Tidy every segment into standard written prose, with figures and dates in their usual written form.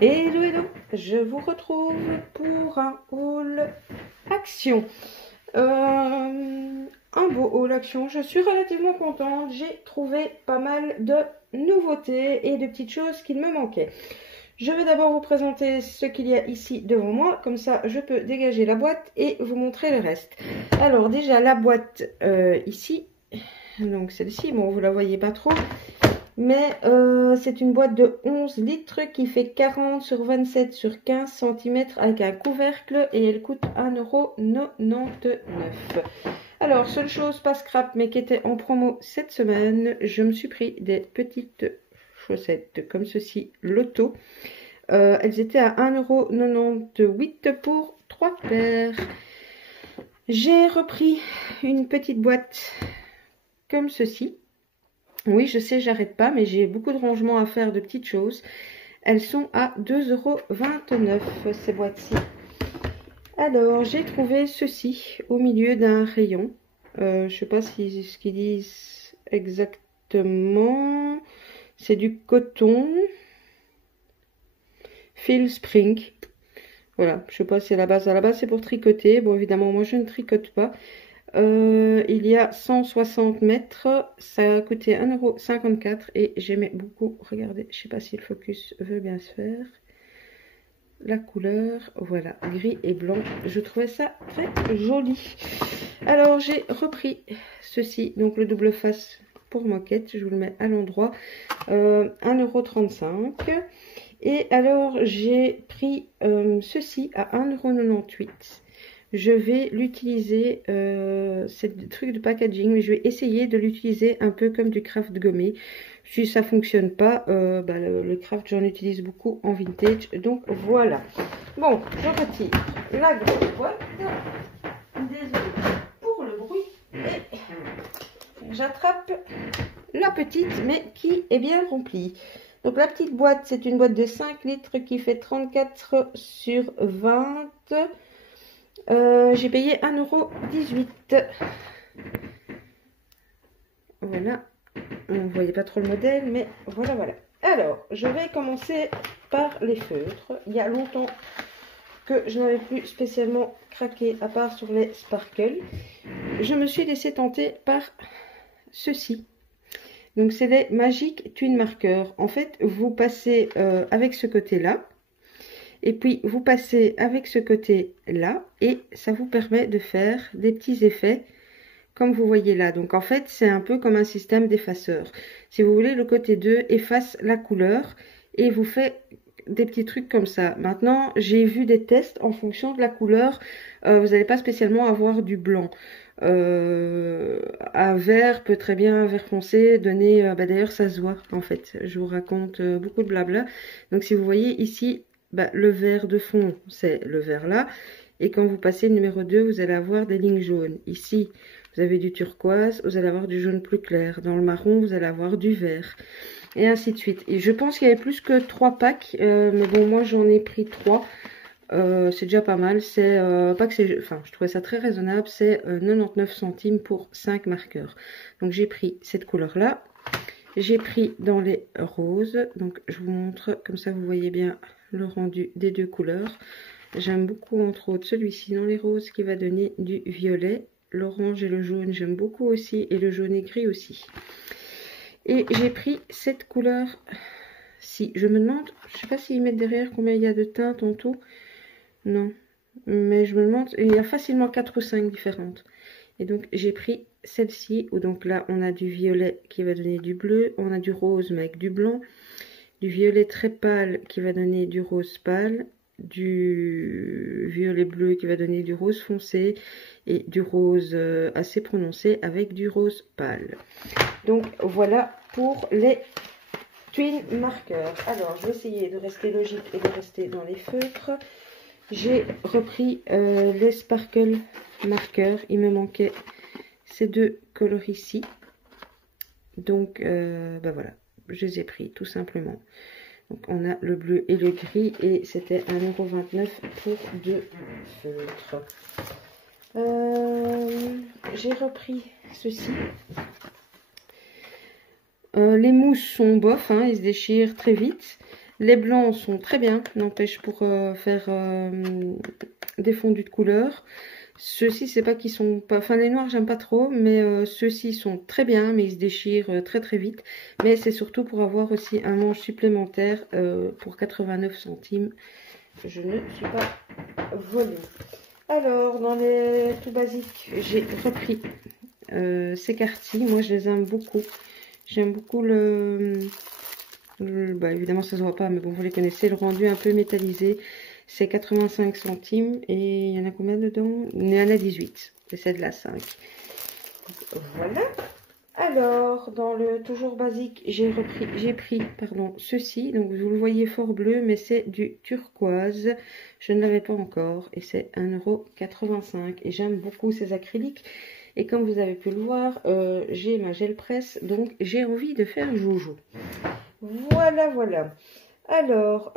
Hello, hello, je vous retrouve pour un haul action. Un beau haul action, je suis relativement contente, j'ai trouvé pas mal de nouveautés et de petites choses qui me manquaient. Je vais d'abord vous présenter ce qu'il y a ici devant moi, comme ça je peux dégager la boîte et vous montrer le reste. Alors déjà la boîte ici, donc celle-ci, bon vous la voyez pas trop. Mais c'est une boîte de 11 litres qui fait 40 sur 27 sur 15 cm avec un couvercle et elle coûte 1,99 €. Alors, seule chose pas scrap mais qui était en promo cette semaine, je me suis pris des petites chaussettes comme ceci, Lotto. Elles étaient à 1,98 € pour 3 paires. J'ai repris une petite boîte comme ceci. Oui, je sais, j'arrête pas, mais j'ai beaucoup de rangements à faire de petites choses. Elles sont à 2,29 € ces boîtes-ci. Alors, j'ai trouvé ceci au milieu d'un rayon. Je sais pas si ce qu'ils disent exactement. C'est du coton. Fil Spring. Voilà, je sais pas si à la base c'est pour tricoter. Bon, évidemment, moi je ne tricote pas. Il y a 160 mètres, ça a coûté 1,54 € et j'aimais beaucoup. Regardez, je sais pas si le focus veut bien se faire. La couleur, voilà, gris et blanc, je trouvais ça très joli. Alors j'ai repris ceci, donc le double face pour moquette, je vous le mets à l'endroit, 1,35 €. Et alors j'ai pris ceci à 1,98 €. Je vais l'utiliser, c'est des trucs de packaging, mais je vais essayer de l'utiliser un peu comme du craft gommé. Si ça fonctionne pas, le craft j'en utilise beaucoup en vintage, donc voilà. Bon, je retire la grosse boîte, désolée pour le bruit, et j'attrape la petite, mais qui est bien remplie. Donc la petite boîte, c'est une boîte de 5 litres qui fait 34 sur 20. J'ai payé 1,18 €. Voilà, on ne voyait pas trop le modèle, mais voilà, voilà. Alors, je vais commencer par les feutres. Il y a longtemps que je n'avais plus spécialement craqué, à part sur les sparkles. Je me suis laissé tenter par ceci. Donc, c'est les Magic Twin Markers. En fait, vous passez avec ce côté-là. Et puis, vous passez avec ce côté-là et ça vous permet de faire des petits effets comme vous voyez là. Donc, en fait, c'est un peu comme un système d'effaceur. Si vous voulez, le côté 2 efface la couleur et vous fait des petits trucs comme ça. Maintenant, j'ai vu des tests en fonction de la couleur. Vous n'allez pas spécialement avoir du blanc. Un vert peut très bien, un vert foncé, donner... d'ailleurs, ça se voit, en fait. Je vous raconte beaucoup de blabla. Donc, si vous voyez ici... le vert de fond, c'est le vert là. Et quand vous passez le numéro 2, vous allez avoir des lignes jaunes. Ici, vous avez du turquoise, vous allez avoir du jaune plus clair. Dans le marron, vous allez avoir du vert. Et ainsi de suite. Et je pense qu'il y avait plus que 3 packs. Mais bon, moi, j'en ai pris 3. C'est déjà pas mal. C'est pas que c'est... Enfin, je trouvais ça très raisonnable. C'est 99 centimes pour 5 marqueurs. Donc, j'ai pris cette couleur-là. J'ai pris dans les roses. Donc, je vous montre. Comme ça, vous voyez bien le rendu des deux couleurs. J'aime beaucoup entre autres celui-ci dans les roses qui va donner du violet. L'orange et le jaune j'aime beaucoup aussi et le jaune et gris aussi. Et j'ai pris cette couleur ci. Je me demande, je sais pas s'ils mettent derrière combien il y a de teintes en tout. Non, mais je me demande, il y a facilement 4 ou 5 différentes. Et donc j'ai pris celle-ci où donc là on a du violet qui va donner du bleu, on a du rose mais avec du blanc. Du violet très pâle qui va donner du rose pâle, du violet bleu qui va donner du rose foncé et du rose assez prononcé avec du rose pâle. Donc voilà pour les twin markers. Alors je vais essayer de rester logique et de rester dans les feutres. J'ai repris les sparkle markers. Il me manquait ces deux couleurs ici. Donc voilà. Je les ai pris tout simplement. Donc on a le bleu et le gris et c'était 1,29 € pour 2 feutres. J'ai repris ceci. Les mousses sont bof, hein, ils se déchirent très vite. Les blancs sont très bien, n'empêche pour faire des fondus de couleur. Ceux-ci, c'est pas qu'ils sont pas... Enfin, les noirs, j'aime pas trop, mais ceux-ci sont très bien, mais ils se déchirent très très vite. Mais c'est surtout pour avoir aussi un manche supplémentaire pour 89 centimes. Je ne suis pas volée. Alors, dans les tout basiques, j'ai repris ces quartiers. Moi, je les aime beaucoup. J'aime beaucoup bah, évidemment, ça se voit pas, mais bon, vous les connaissez. Le rendu un peu métallisé. C'est 85 centimes. Et il y en a combien dedans? Il y en a 18. Et c'est de la 5. Voilà. Alors, dans le toujours basique, j'ai pris ceci. Donc, vous le voyez fort bleu, mais c'est du turquoise. Je ne l'avais pas encore. Et c'est 1,85 €. Et j'aime beaucoup ces acryliques. Et comme vous avez pu le voir, j'ai ma gel presse. Donc, j'ai envie de faire joujou. Voilà, voilà. Alors,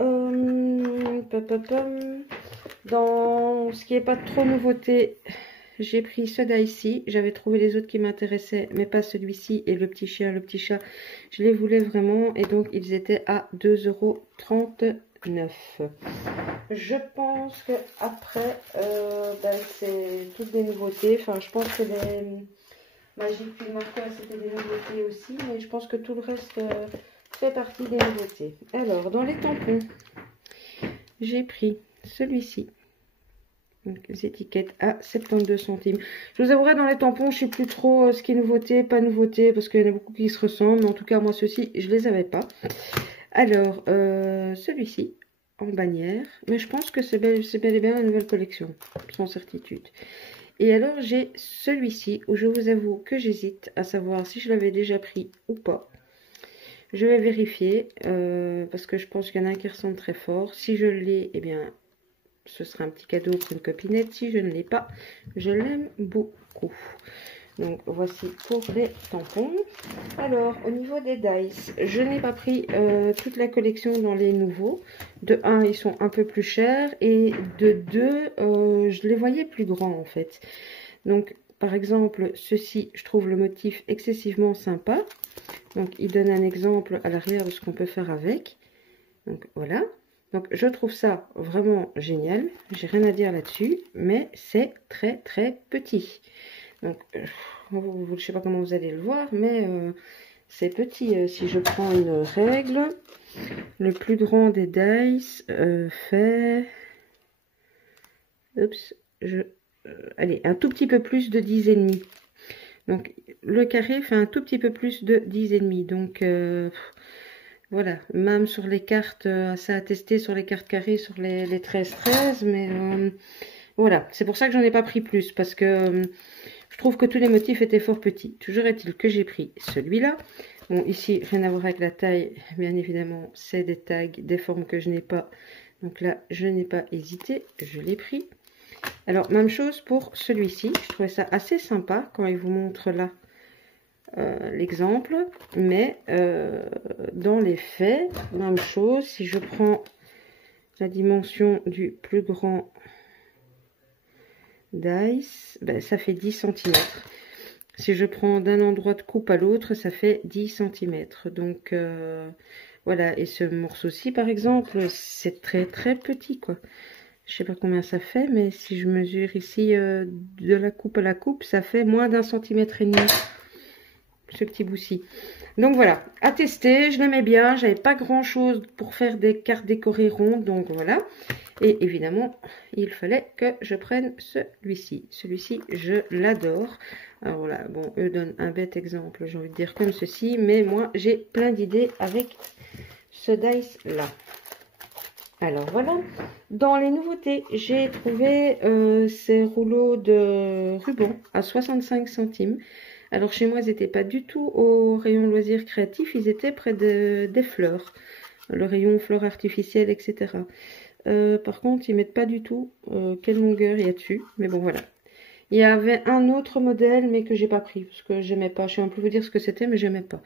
dans ce qui n'est pas trop nouveauté, j'ai pris ce ici. J'avais trouvé les autres qui m'intéressaient, mais pas celui-ci. Et le petit chien, le petit chat, je les voulais vraiment. Et donc, ils étaient à 2,39 €. Je pense que après, c'est toutes des nouveautés. Enfin, je pense que les Magic Film Marker, c'était des nouveautés aussi. Mais je pense que tout le reste fait partie des nouveautés. Alors, dans les tampons, j'ai pris celui-ci. Donc, les étiquettes à 72 centimes. Je vous avouerai, dans les tampons, je ne sais plus trop ce qui est nouveauté, pas nouveauté, parce qu'il y en a beaucoup qui se ressemblent. Mais en tout cas, moi, ceux-ci, je ne les avais pas. Alors, celui-ci, en bannière. Mais je pense que c'est bel et bien la nouvelle collection, sans certitude. Et alors, j'ai celui-ci, où je vous avoue que j'hésite à savoir si je l'avais déjà pris ou pas. Je vais vérifier, parce que je pense qu'il y en a un qui ressemble très fort. Si je l'ai, eh bien... ce sera un petit cadeau pour une copinette. Si je ne l'ai pas, je l'aime beaucoup. Donc voici pour les tampons. Alors au niveau des dice, je n'ai pas pris toute la collection dans les nouveaux. De 1, ils sont un peu plus chers. Et de 2, je les voyais plus grands en fait. Donc par exemple, ceci, je trouve le motif excessivement sympa. Donc il donne un exemple à l'arrière de ce qu'on peut faire avec. Donc voilà. Donc je trouve ça vraiment génial, j'ai rien à dire là-dessus, mais c'est très très petit. Donc je ne sais pas comment vous allez le voir, mais c'est petit. Si je prends une règle, le plus grand des dice fait... Oups, allez, un tout petit peu plus de 10,5. Donc le carré fait un tout petit peu plus de 10,5. Donc... voilà, même sur les cartes, ça a testé sur les cartes carrées, sur les 13-13, mais voilà, c'est pour ça que j'en ai pas pris plus, parce que je trouve que tous les motifs étaient fort petits. Toujours est-il que j'ai pris celui-là. Bon, ici, rien à voir avec la taille, bien évidemment, c'est des tags, des formes que je n'ai pas. Donc là, je n'ai pas hésité, je l'ai pris. Alors, même chose pour celui-ci, je trouvais ça assez sympa quand il vous montre là. L'exemple, mais dans les faits, même chose. Si je prends la dimension du plus grand dice, ben, ça fait 10 cm. Si je prends d'un endroit de coupe à l'autre, ça fait 10 cm. Donc voilà, et ce morceau-ci par exemple, c'est très très petit quoi. Je sais pas combien ça fait, mais si je mesure ici de la coupe à la coupe, ça fait moins d'1,5 cm. Ce petit bout-ci. Donc voilà, à tester, je l'aimais bien, j'avais pas grand chose pour faire des cartes décorées rondes, donc voilà. Et évidemment, il fallait que je prenne celui-ci. Celui-ci, je l'adore. Alors voilà, bon, eux donnent un bête exemple, j'ai envie de dire comme ceci, mais moi, j'ai plein d'idées avec ce dice-là. Alors voilà, dans les nouveautés, j'ai trouvé ces rouleaux de ruban à 65 centimes. Alors chez moi, ils n'étaient pas du tout au rayon loisirs créatifs, ils étaient près des fleurs, le rayon fleurs artificielles, etc. Par contre, ils mettent pas du tout quelle longueur il y a dessus, mais bon voilà. Il y avait un autre modèle, mais que j'ai pas pris, parce que j'aimais pas. Je sais un peu vous dire ce que c'était, mais j'aimais pas.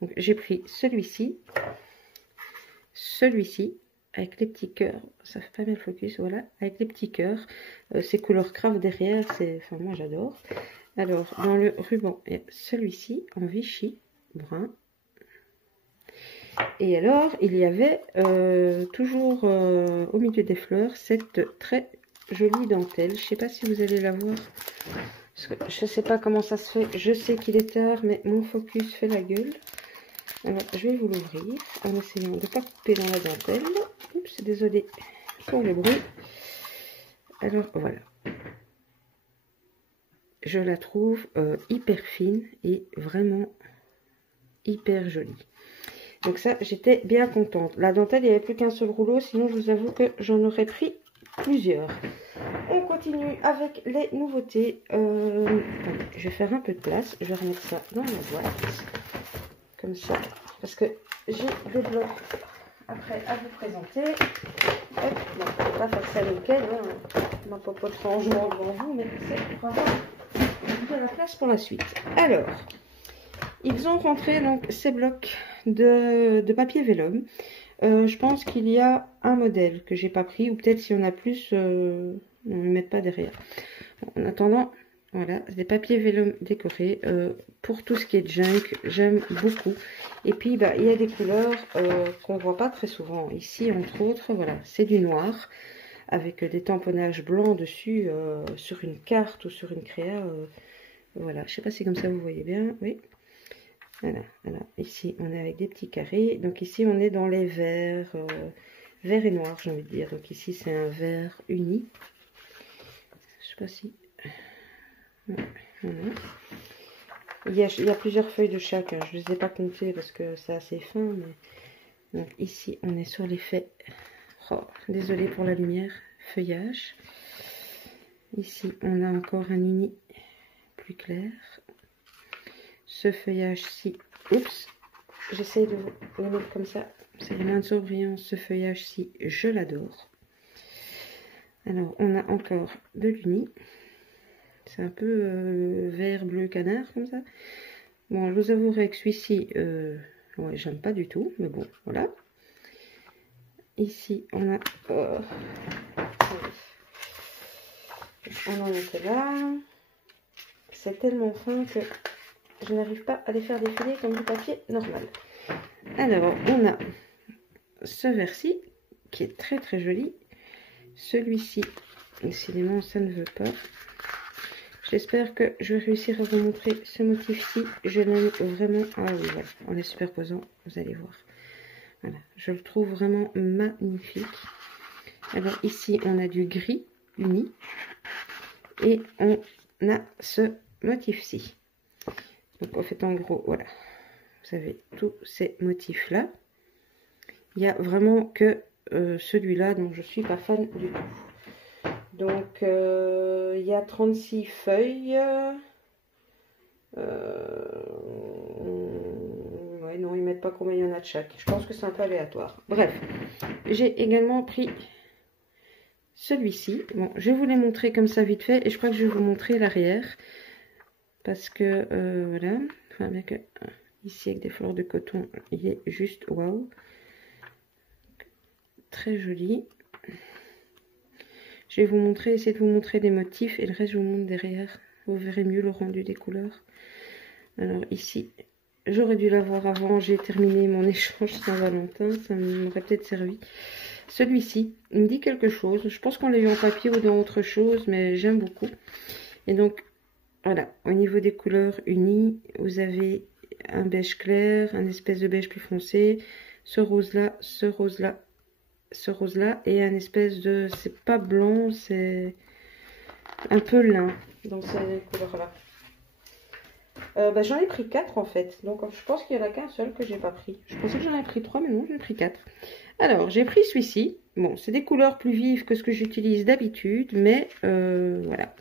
Donc j'ai pris celui-ci, avec les petits cœurs, ça fait pas bien le focus, voilà, avec les petits cœurs, ces couleurs craft derrière, enfin moi j'adore. Alors, dans le ruban, il y a celui-ci en Vichy, brun. Et alors, il y avait toujours au milieu des fleurs cette très jolie dentelle. Je ne sais pas si vous allez la voir. Parce que je ne sais pas comment ça se fait. Je sais qu'il est tard, mais mon focus fait la gueule. Alors, je vais vous l'ouvrir en essayant de ne pas couper dans la dentelle. Oups, désolé pour le bruit. Alors, voilà. Je la trouve hyper fine et vraiment hyper jolie. Donc ça, j'étais bien contente. La dentelle, il n'y avait plus qu'un seul rouleau, sinon je vous avoue que j'en aurais pris plusieurs. On continue avec les nouveautés. Attendez, je vais faire un peu de place. Je vais remettre ça dans la boîte. Comme ça. Parce que j'ai des blocs après à vous présenter. Hop, bon, je ne vais pas faire ça nickel. Hein. Ma popote de changement devant vous, mais c'est pour avoir de la place pour la suite. Alors, ils ont rentré donc ces blocs de papier vélum. Je pense qu'il y a un modèle que j'ai pas pris, ou peut-être s'il y en a plus, on ne le met pas derrière. Bon, en attendant, voilà, des papiers vélum décorés. Pour tout ce qui est junk, j'aime beaucoup. Et puis, bah, il y a des couleurs qu'on ne voit pas très souvent. Ici, entre autres, voilà, c'est du noir, avec des tamponnages blancs dessus, sur une carte ou sur une créa. Voilà, je sais pas si comme ça vous voyez bien, oui. Voilà, voilà, ici on est avec des petits carrés, donc ici on est dans les verts, vert et noir j'ai envie de dire, donc ici c'est un vert uni, je sais pas si, voilà. Il y a plusieurs feuilles de chaque, hein. Je ne les ai pas comptées parce que c'est assez fin, mais donc ici on est sur l'effet, oh, désolé pour la lumière, feuillage, ici on a encore un uni plus clair. Ce feuillage-ci, oups, j'essaie de vous le mettre comme ça, c'est les mains de surbrillance. Ce feuillage-ci, je l'adore. Alors, on a encore de l'uni. C'est un peu vert, bleu, canard, comme ça. Bon, je vous avouerai que celui-ci, ouais, j'aime pas du tout, mais bon, voilà. Ici, on a... on en était là. C'est tellement fin que... je n'arrive pas à les faire défiler comme du papier normal. Alors, on a ce verre-ci, qui est très très joli. Celui-ci, décidément, ça ne veut pas. J'espère que je vais réussir à vous montrer ce motif-ci. Je l'aime vraiment. Ah oui, voilà. En les superposant, vous allez voir. Voilà, je le trouve vraiment magnifique. Alors ici, on a du gris uni. Et on a ce motif-ci. Donc en fait, en gros, voilà, vous avez tous ces motifs là. Il n'y a vraiment que celui-là dont je suis pas fan du tout. Donc il y a 36 feuilles. Ouais, non, ils mettent pas combien il y en a de chaque. Je pense que c'est un peu aléatoire. Bref, j'ai également pris celui-ci. Bon, je vais vous les montrer comme ça vite fait. Et je crois que je vais vous montrer l'arrière. Parce que, voilà, enfin, bien que ici avec des fleurs de coton, il est juste waouh. Très joli. Je vais vous montrer, essayer de vous montrer des motifs et le reste je vous montre derrière. Vous verrez mieux le rendu des couleurs. Alors ici, j'aurais dû l'avoir avant, j'ai terminé mon échange Saint-Valentin, ça m'aurait peut-être servi. Celui-ci, il me dit quelque chose. Je pense qu'on l'a eu en papier ou dans autre chose, mais j'aime beaucoup. Et donc, voilà, au niveau des couleurs unies, vous avez un beige clair, un espèce de beige plus foncé, ce rose-là, ce rose-là, ce rose-là, et un espèce de... c'est pas blanc, c'est un peu lin dans ces couleurs-là. Bah, j'en ai pris 4 en fait, donc je pense qu'il n'y en a qu'un seul que j'ai pas pris. Je pensais que j'en avais pris 3, mais non, j'en ai pris 4. Alors, j'ai pris celui-ci. Bon, c'est des couleurs plus vives que ce que j'utilise d'habitude, mais voilà.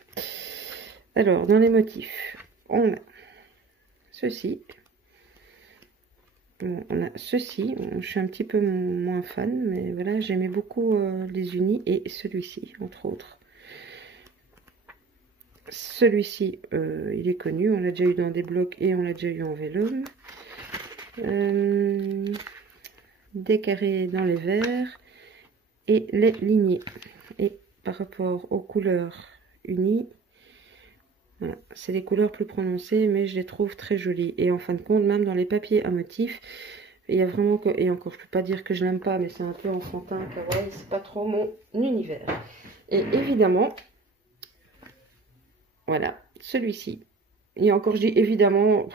Alors, dans les motifs, on a ceci. Bon, on a ceci. Bon, je suis un petit peu moins fan, mais voilà, j'aimais beaucoup les unis et celui-ci, entre autres. Celui-ci, il est connu. On l'a déjà eu dans des blocs et on l'a déjà eu en vélum. Des carrés dans les verts et les lignées. Et par rapport aux couleurs unies, voilà, c'est des couleurs plus prononcées, mais je les trouve très jolies. Et en fin de compte, même dans les papiers à motifs, Il y a vraiment que... Et encore, je peux pas dire que je l'aime pas, mais c'est un peu enfantin, kawaii, c'est pas trop mon univers. Et évidemment, voilà, celui-ci. Et encore, je dis évidemment,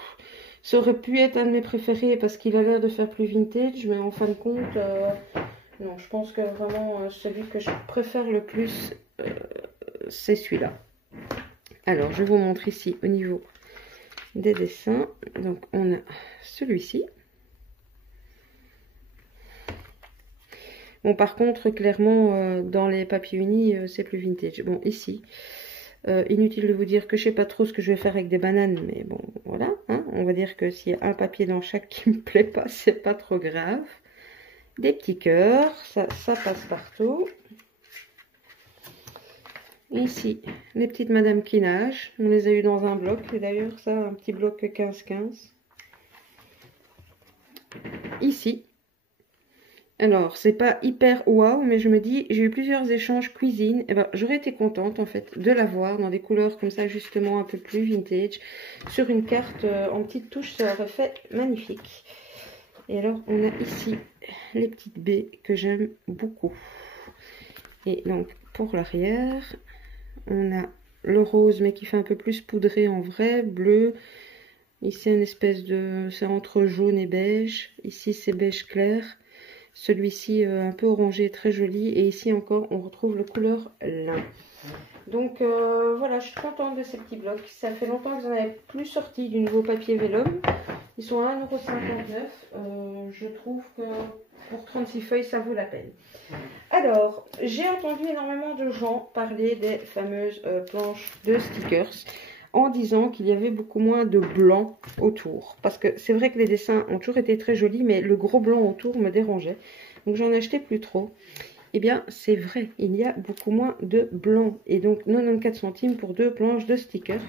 ça aurait pu être un de mes préférés parce qu'il a l'air de faire plus vintage, mais en fin de compte, non, je pense que vraiment, celui que je préfère le plus, c'est celui-là. Alors, je vous montre ici au niveau des dessins. Donc, on a celui-ci. Bon, par contre, clairement, dans les papiers unis, c'est plus vintage. Bon, ici, inutile de vous dire que je sais pas trop ce que je vais faire avec des bananes, mais bon, voilà. Hein, on va dire que s'il y a un papier dans chaque qui me plaît pas, c'est pas trop grave. Des petits cœurs, ça passe partout. Ici, les petites Madame qui nagent. On les a eu dans un bloc, et d'ailleurs, ça, un petit bloc 15-15. Ici. Alors, c'est pas hyper waouh, mais je me dis, j'ai eu plusieurs échanges cuisine. Et ben, j'aurais été contente, en fait, de l'avoir dans des couleurs comme ça, justement, un peu plus vintage. Sur une carte en petites touches, ça aurait fait magnifique. Et alors, on a ici les petites baies que j'aime beaucoup. Et donc, pour l'arrière, on a le rose, mais qui fait un peu plus poudré en vrai, bleu. Ici, une espèce de... c'est entre jaune et beige. Ici, c'est beige clair. Celui-ci, un peu orangé, très joli. Et ici encore, on retrouve le couleur lin. Donc, voilà, je suis contente de ces petits blocs. Ça fait longtemps que j'en avais plus sorti du nouveau papier vélum. Ils sont à 1,59 €. Je trouve que pour 36 feuilles, ça vaut la peine. Alors, j'ai entendu énormément de gens parler des fameuses planches de stickers en disant qu'il y avait beaucoup moins de blanc autour. Parce que c'est vrai que les dessins ont toujours été très jolis, mais le gros blanc autour me dérangeait. Donc, j'en achetais plus trop. Eh bien, c'est vrai, il y a beaucoup moins de blanc. Et donc, 94 centimes pour 2 planches de stickers.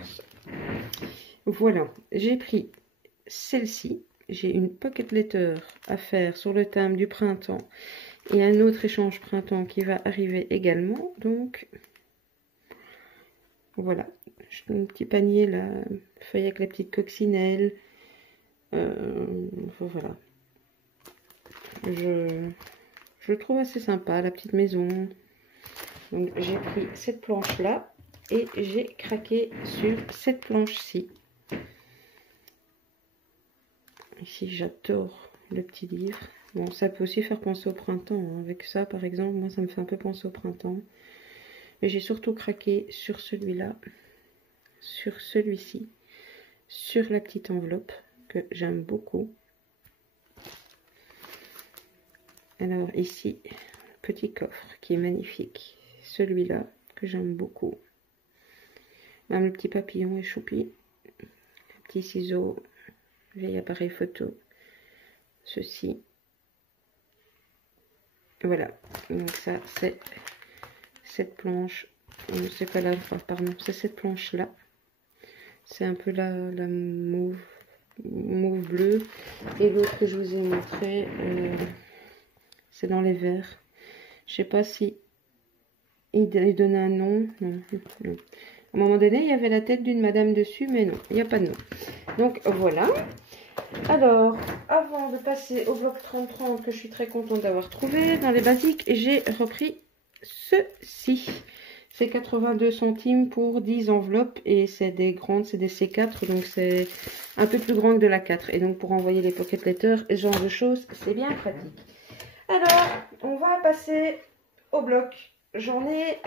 Voilà, j'ai pris celle-ci. J'ai une pocket letter à faire sur le thème du printemps. Et un autre échange printemps qui va arriver également. Donc, voilà. Un petit panier là, feuille avec la petite coccinelle. Voilà. Je trouve assez sympa la petite maison. Donc, j'ai pris cette planche là. Et j'ai craqué sur cette planche-ci. Ici, j'adore le petit livre. Bon, ça peut aussi faire penser au printemps. Hein. Avec ça, par exemple, moi, ça me fait un peu penser au printemps. Mais j'ai surtout craqué sur celui-là, sur celui-ci, sur la petite enveloppe que j'aime beaucoup. Alors ici, petit coffre qui est magnifique. Celui-là que j'aime beaucoup. Même le petit papillon est choupi. Petit ciseau, vieil appareil photo. Ceci. Voilà. Donc ça, c'est cette planche. C'est pas là, pardon. C'est cette planche-là. C'est un peu la mauve bleu. Et l'autre que je vous ai montré, c'est dans les verts. Je sais pas si il donnait un nom. Non, non. À un moment donné, il y avait la tête d'une madame dessus, mais non, il n'y a pas de nom. Donc voilà. Alors, avant de passer au bloc 30-30 que je suis très contente d'avoir trouvé, dans les basiques, j'ai repris ceci. C'est 82 centimes pour 10 enveloppes et c'est des grandes, c'est des C4, donc c'est un peu plus grand que de la 4. Et donc pour envoyer les pocket letters et ce genre de choses, c'est bien pratique. Alors, on va passer au bloc. J'en ai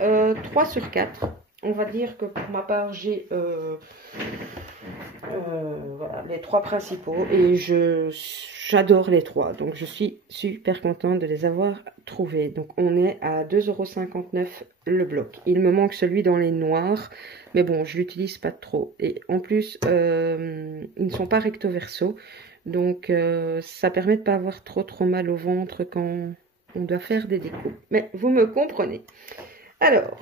3 sur 4. On va dire que pour ma part, j'ai voilà, les 3 principaux et j'adore les 3. Donc je suis super contente de les avoir trouvés. Donc on est à 2,59 € le bloc. Il me manque celui dans les noirs, mais bon, je l'utilise pas trop. Et en plus, ils ne sont pas recto verso. Donc ça permet de pas avoir trop mal au ventre quand on doit faire des découpes. Mais vous me comprenez. Alors,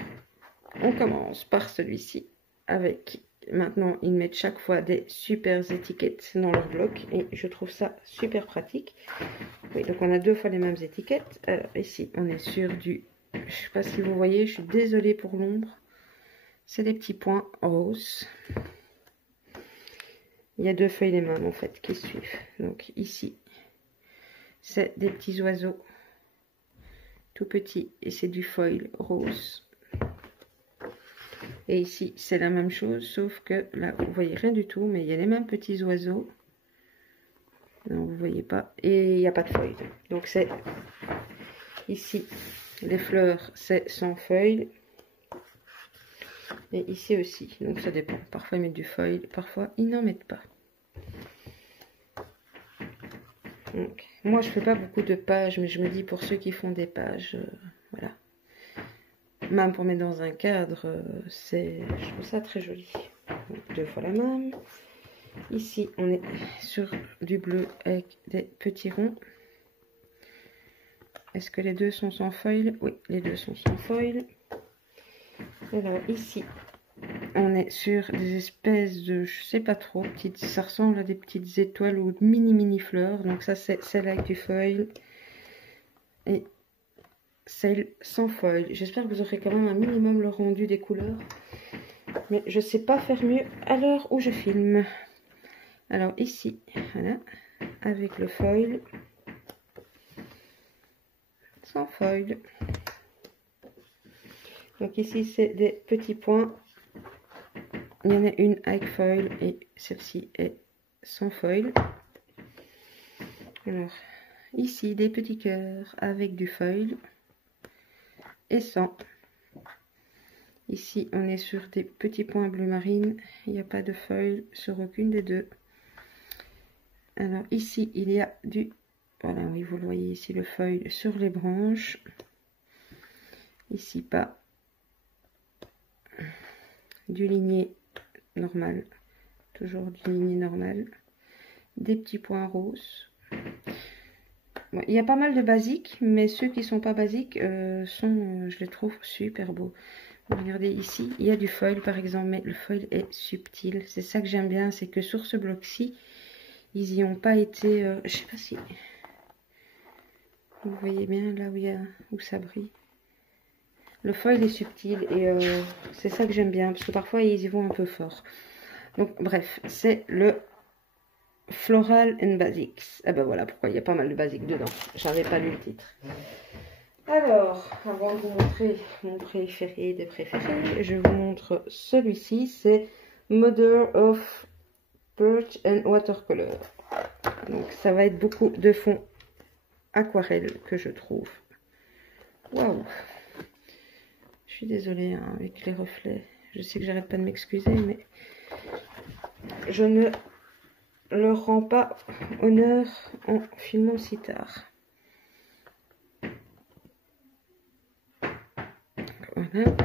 on commence par celui-ci avec... Maintenant, ils mettent chaque fois des super étiquettes dans leur bloc et je trouve ça super pratique. Oui, donc on a 2 fois les mêmes étiquettes. Alors ici, on est sur du... Je ne sais pas si vous voyez, je suis désolée pour l'ombre. C'est des petits points roses. Il y a 2 feuilles les mêmes en fait qui suivent. Donc ici, c'est des petits oiseaux tout petits et c'est du foil rose. Et ici c'est la même chose, sauf que là vous voyez rien du tout, mais il y a les mêmes petits oiseaux. Non, vous voyez pas, et il n'y a pas de feuilles. Donc c'est ici les fleurs, c'est sans feuilles. Et ici aussi, donc ça dépend. Parfois ils mettent du foil, parfois ils n'en mettent pas. Donc, moi je fais pas beaucoup de pages, mais je me dis pour ceux qui font des pages, voilà. Même pour mettre dans un cadre, je trouve ça très joli. Donc, 2 fois la même. Ici on est sur du bleu avec des petits ronds. Est-ce que les deux sont sans foil? Oui, les deux sont sans foil. Alors ici on est sur des espèces de, je sais pas trop, petites, ça ressemble à des petites étoiles ou mini fleurs. Donc ça c'est celle avec du foil et celle sans foil. J'espère que vous aurez quand même un minimum le rendu des couleurs, mais je sais pas faire mieux à l'heure où je filme. Alors ici, voilà, avec le foil, sans foil. Donc ici c'est des petits points. Il y en a une avec foil et celle-ci est sans foil. Alors, ici des petits cœurs avec du foil et sans. Ici, on est sur des petits points bleu marine. Il n'y a pas de foil sur aucune des deux. Alors, ici, il y a du... Voilà, oui, vous le voyez ici, le foil sur les branches. Ici, pas. Du ligné normal. Toujours du ligné normal. Des petits points roses. Bon, il y a pas mal de basiques, mais ceux qui sont pas basiques je les trouve super beaux. Regardez ici, il y a du foil par exemple, mais le foil est subtil. C'est ça que j'aime bien, c'est que sur ce bloc-ci, ils y ont pas été... je sais pas si... Vous voyez bien là où ça brille. Le foil est subtil et c'est ça que j'aime bien, parce que parfois ils y vont un peu fort. Donc bref, c'est le Floral and Basics. Ah ben voilà pourquoi il y a pas mal de basiques dedans. J'avais pas lu le titre. Alors, avant de vous montrer mon préféré des préférés, je vous montre celui-ci. C'est Mother of Birch and Watercolor. Donc ça va être beaucoup de fond aquarelle que je trouve. Waouh! Je suis désolée hein, avec les reflets. Je sais que j'arrête pas de m'excuser, mais je ne leur rends pas honneur en filmant si tard. Voilà.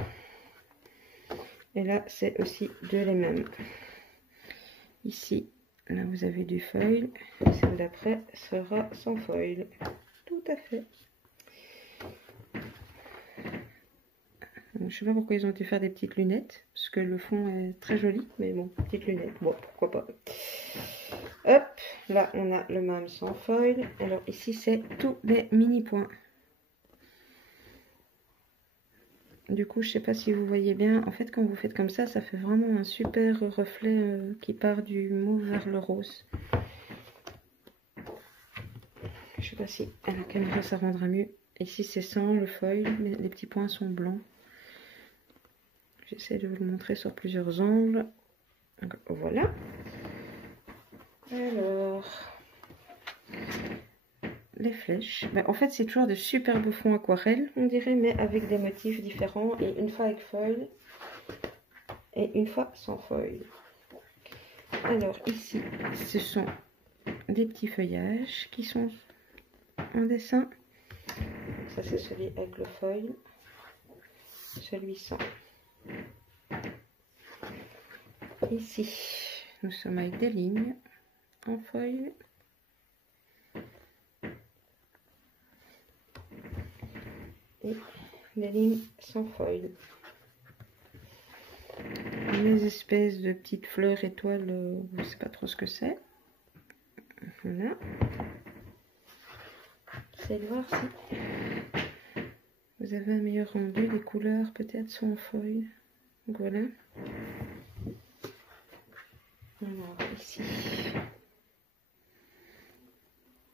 Et là, c'est aussi de les mêmes. Ici, là, vous avez du foil. Celle d'après sera sans foil. Tout à fait. Je sais pas pourquoi ils ont été faire des petites lunettes. Parce que le fond est très joli. Mais bon, petites lunettes. Bon, pourquoi pas. Hop, là, on a le même sans foil. Alors ici, c'est tous les mini points. Du coup, je sais pas si vous voyez bien. En fait, quand vous faites comme ça fait vraiment un super reflet qui part du mauve vers le rose. Je sais pas si à la caméra ça rendra mieux. Ici, c'est sans le foil, mais les petits points sont blancs. J'essaie de vous le montrer sur plusieurs angles. Donc, voilà. Alors, les flèches. Ben, en fait, c'est toujours de super beaux fonds aquarelles, on dirait, mais avec des motifs différents. Et une fois avec foil et une fois sans foil. Alors, ici, ce sont des petits feuillages qui sont en dessin. Ça, c'est celui avec le foil. Celui sans. Ici, nous sommes avec des lignes en foil. Et des lignes sans foil. Des espèces de petites fleurs étoiles, je ne sais pas trop ce que c'est. Voilà. Essayez de voir si vous avez un meilleur rendu. Les couleurs peut-être sont en foil. Donc voilà. Alors ici.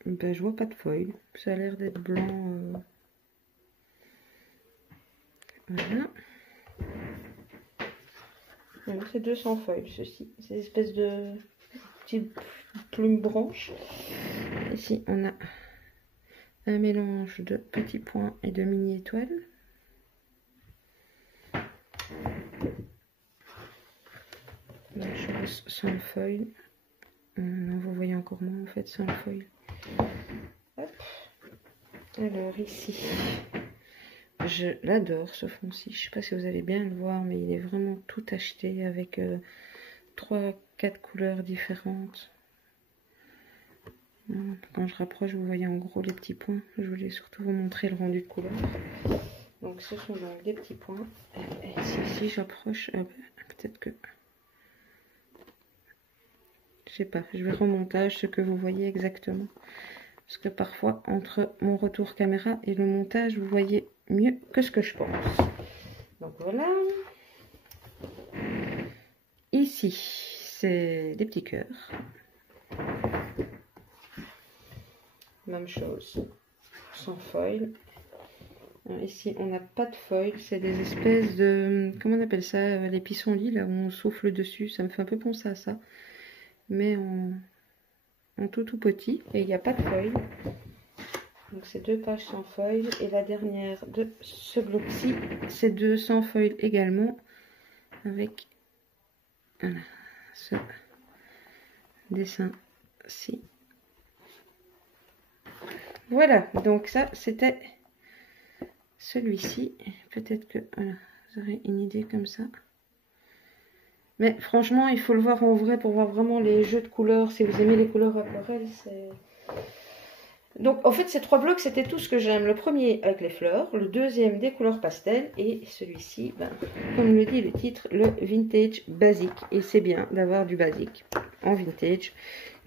Ben, je vois pas de foil. Ça a l'air d'être blanc. Voilà. C'est 200 feuilles, ceci. C'est une espèce de petite plume branche. Ici, on a un mélange de petits points et de mini étoiles. Même chose sans le foil. Non, vous voyez encore moins en fait sans le foil. Hop. Alors ici, je l'adore ce fond-ci. Je sais pas si vous allez bien le voir, mais il est vraiment tout acheté avec 3-4 couleurs différentes. Quand je rapproche, vous voyez en gros les petits points. Je voulais surtout vous montrer le rendu de couleur. Donc ce sont donc des petits points. Et si j'approche, peut-être que... Je sais pas, je vais remontage ce que vous voyez exactement. Parce que parfois, entre mon retour caméra et le montage, vous voyez mieux que ce que je pense. Donc voilà. Ici, c'est des petits cœurs. Même chose, sans foil. Ici, on n'a pas de foil. C'est des espèces de... Comment on appelle ça? Les pissenlits, là où on souffle dessus. Ça me fait un peu penser à ça. Mais en tout petit. Et il n'y a pas de foil. Donc c'est 2 pages sans foil. Et la dernière de ce bloc-ci, c'est 2 sans foil également. Avec voilà, ce dessin-ci. Voilà, donc ça c'était celui-ci. Peut-être que voilà, vous aurez une idée comme ça. Mais franchement, il faut le voir en vrai pour voir vraiment les jeux de couleurs. Si vous aimez les couleurs aquarelles, c'est... Donc en fait, ces 3 blocs, c'était tout ce que j'aime. Le premier avec les fleurs, le deuxième des couleurs pastel, et celui-ci, ben, comme le dit le titre, le vintage basique. Et c'est bien d'avoir du basique en vintage.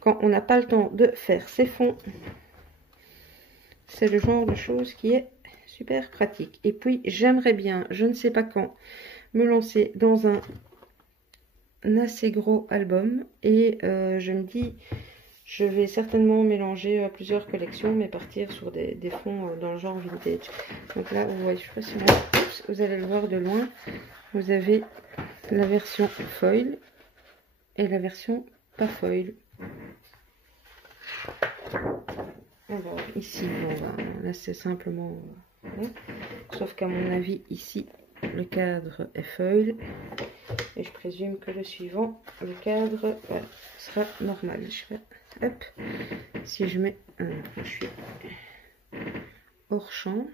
Quand on n'a pas le temps de faire ses fonds, c'est le genre de choses qui est super pratique. Et puis, j'aimerais bien, je ne sais pas quand, me lancer dans un assez gros album. Et je me dis... Je vais certainement mélanger plusieurs collections, mais partir sur des fonds dans le genre vintage. Donc là, vous voyez, je sais pas si vous allez le voir de loin. Vous avez la version foil et la version pas foil. Alors ici, là c'est simplement... sauf qu'à mon avis, ici, le cadre est foil. Et je présume que le suivant, le cadre, voilà, sera normal. Je fais... Hop, si je mets je suis hors champ,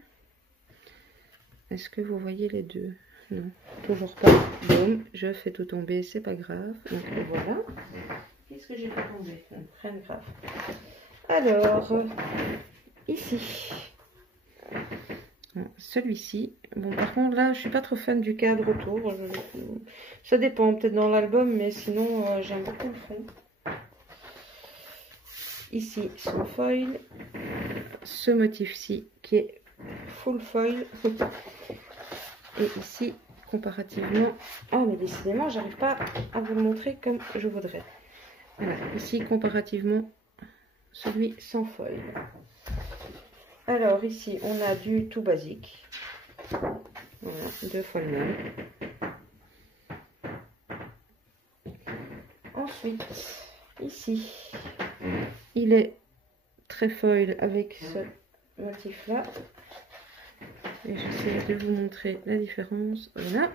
est-ce que vous voyez les deux? Non, toujours pas. Boum, je fais tout tomber, c'est pas grave. Donc voilà. Qu'est-ce que j'ai fait tomber? Rien de grave. Alors, ici, celui-ci. Bon, par contre, là, je suis pas trop fan du cadre autour. Ça dépend, peut-être dans l'album, mais sinon, j'aime beaucoup le fond. Ici, sans foil. Ce motif-ci qui est full foil. Et ici, comparativement... Oh, mais décidément, j'arrive pas à vous le montrer comme je voudrais. Voilà, ici, comparativement, celui sans foil. Alors, ici, on a du tout basique. Voilà, 2 fois le même. Ensuite, ici... Il est très foil avec ce motif là. Et j'essaie de vous montrer la différence. Voilà.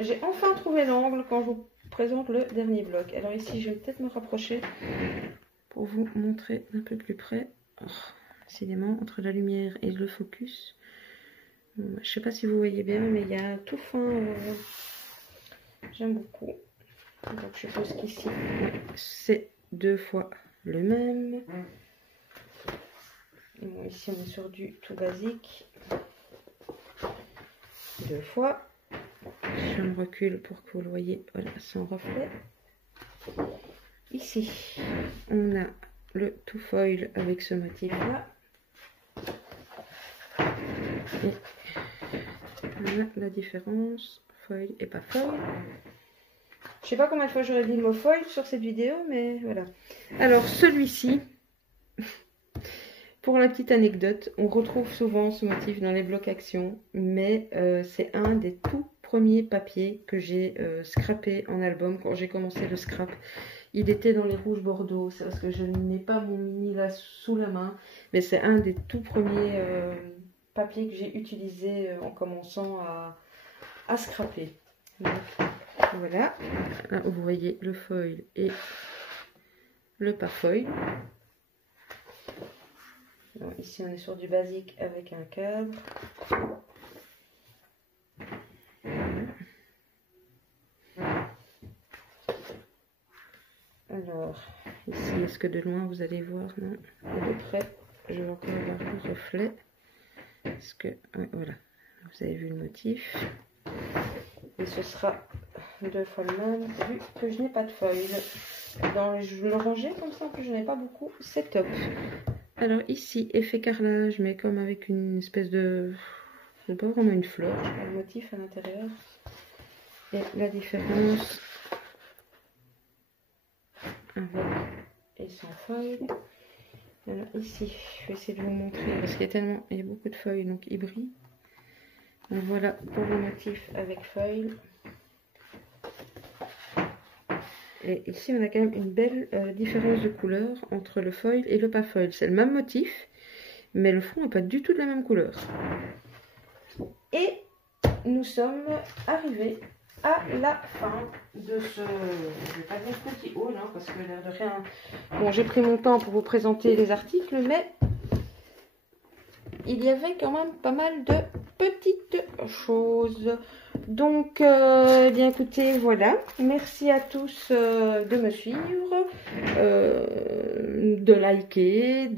J'ai enfin trouvé l'angle quand je vous présente le dernier bloc. Alors ici, je vais peut-être me rapprocher pour vous montrer un peu plus près. Oh, décidément, entre la lumière et le focus. Je ne sais pas si vous voyez bien, mais il y a tout fin. J'aime beaucoup. Donc je suppose qu'ici, c'est 2 fois le même. Et bon, ici on est sur du tout basique. 2 fois. Je me recule pour que vous le voyez, voilà, sans reflet. Ici on a le tout foil avec ce motif là. Et voilà la différence, foil et pas foil. Je sais pas combien de fois j'aurais dit le mot foil sur cette vidéo, mais voilà. Alors celui-ci, Pour la petite anecdote, on retrouve souvent ce motif dans les blocs action, mais c'est un des tout premiers papiers que j'ai scrappé en album quand j'ai commencé le scrap. Il était dans les rouges bordeaux, c'est parce que je n'ai pas mon mini là sous la main, mais c'est un des tout premiers papiers que j'ai utilisé en commençant à scraper. Donc, voilà, là vous voyez le foil et le pas foil. Donc, ici on est sur du basique avec un cadre. Alors, ici, est-ce que de loin vous allez voir? Non, de près, je vais encore avoir le reflet. Parce que, ouais, voilà, vous avez vu le motif. Et ce sera de Foilman, vu que je n'ai pas de foil. Dans le ranger comme ça, en plus je n'ai pas beaucoup, c'est top. Alors ici, effet carrelage, mais comme avec une espèce de... C'est pas vraiment une fleur, je vois le motif à l'intérieur. Et la différence avec et sans feuilles. Alors ici, je vais essayer de vous montrer parce qu'il y a beaucoup de feuilles, donc il brille. Donc voilà pour le motif avec feuilles. Et ici, on a quand même une belle différence de couleur entre le foil et le pas foil. C'est le même motif, mais le fond n'est pas du tout de la même couleur. Et nous sommes arrivés à la fin de ce, je vais pas dire petit haul, hein, parce que l'air de rien, bon, j'ai pris mon temps pour vous présenter les articles, mais il y avait quand même pas mal de petites choses. Donc, bien écoutez, voilà, merci à tous de me suivre, de liker,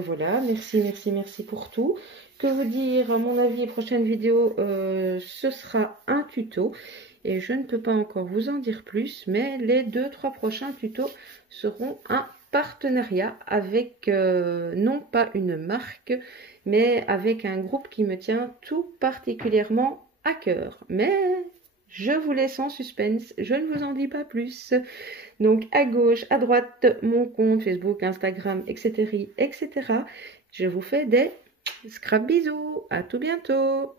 voilà, merci pour tout. Que vous dire, à mon avis, prochaine vidéo, ce sera un tuto. Et je ne peux pas encore vous en dire plus, mais les 2-3 prochains tutos seront un partenariat avec, non pas une marque, mais avec un groupe qui me tient tout particulièrement à cœur. Mais je vous laisse en suspense, je ne vous en dis pas plus. Donc à gauche, à droite, mon compte Facebook, Instagram, etc. Je vous fais des scrap bisous, à tout bientôt.